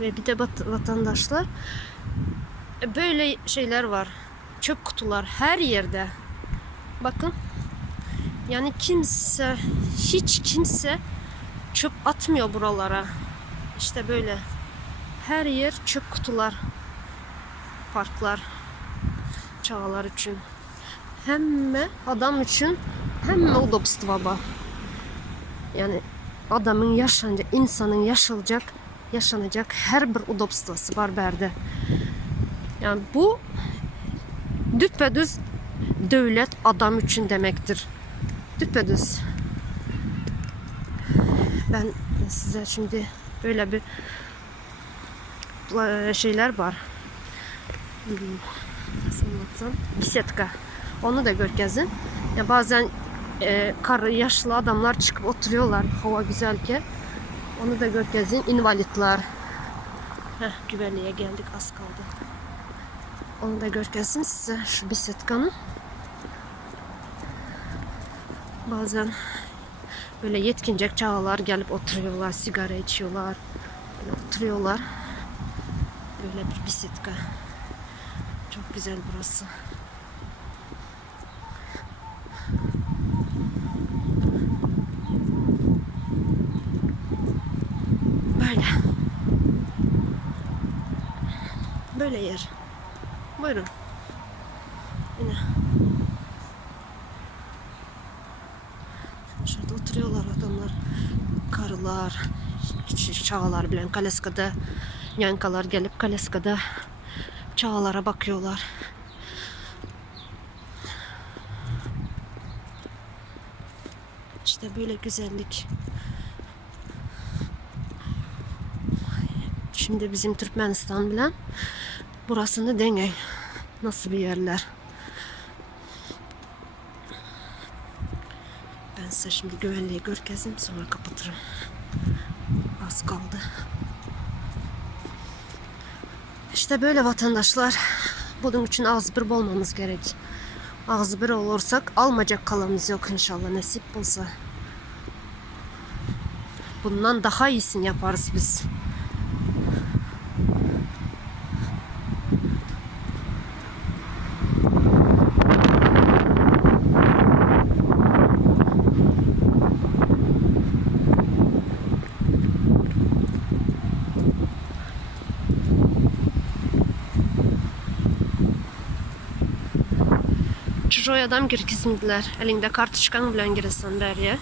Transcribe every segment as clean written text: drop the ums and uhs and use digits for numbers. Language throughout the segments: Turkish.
ve bir de vatandaşlar böyle şeyler var. Çöp kutular her yerde. Bakın. Yani kimse, hiç kimse çöp atmıyor buralara. İşte böyle. Her yer çöp kutular. Parklar. Çağlar için. Hem adam için hem udobstva var. Yani adamın yaşanacak, insanın yaşanacak her bir udobstvası var berde. Yani bu düpedüz devlet adam için demektir. Düpedüz. Ben size şimdi böyle bir şeyler var. Nasıl anlatsam? Bisetka. Onu da görkezin. Ya bazen yaşlı adamlar çıkıp oturuyorlar hava güzelken. Onu da görkezin. İnvalidler. Güvenliğe geldik, az kaldı. Onu da görkezin size şu bisetkanı. Bazen böyle yetkince çağlar gelip oturuyorlar, sigara içiyorlar, böyle oturuyorlar. Böyle bir bisetka. Çok güzel burası. Böyle. Böyle yer. Buyurun. Yine. Şurada oturuyorlar adamlar. Karılar, çağlar bilen Kaleska'da, yankalar gelip Kaleska'da çağlara bakıyorlar. İşte böyle güzellik. Şimdi bizim Türkmenistan bilen burasını deneyin. Nasıl bir yerler. Ben size şimdi güvenliği görkezim, sonra kapatırım. Az kaldı. İşte böyle vatandaşlar. Bunun için ağız bir olmamız gerek. Ağız bir olursak almayacak kalamız yok inşallah, nasip olsa. Bundan daha iyisini yaparız biz. Çujoy adam girgizmediler. Elinde kart çıkan bilen giresen beriye.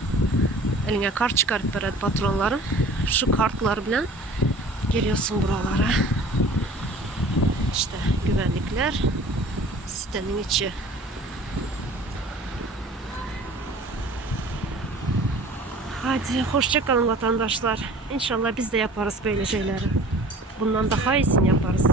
Eline kart çıkarıp verir patronların. Şu kartlar bilen giriyorsun buralara. İşte güvenlikler sitenin içi. Hadi hoşça kalın vatandaşlar. İnşallah biz de yaparız böyle şeyleri. Bundan daha iyisini yaparız.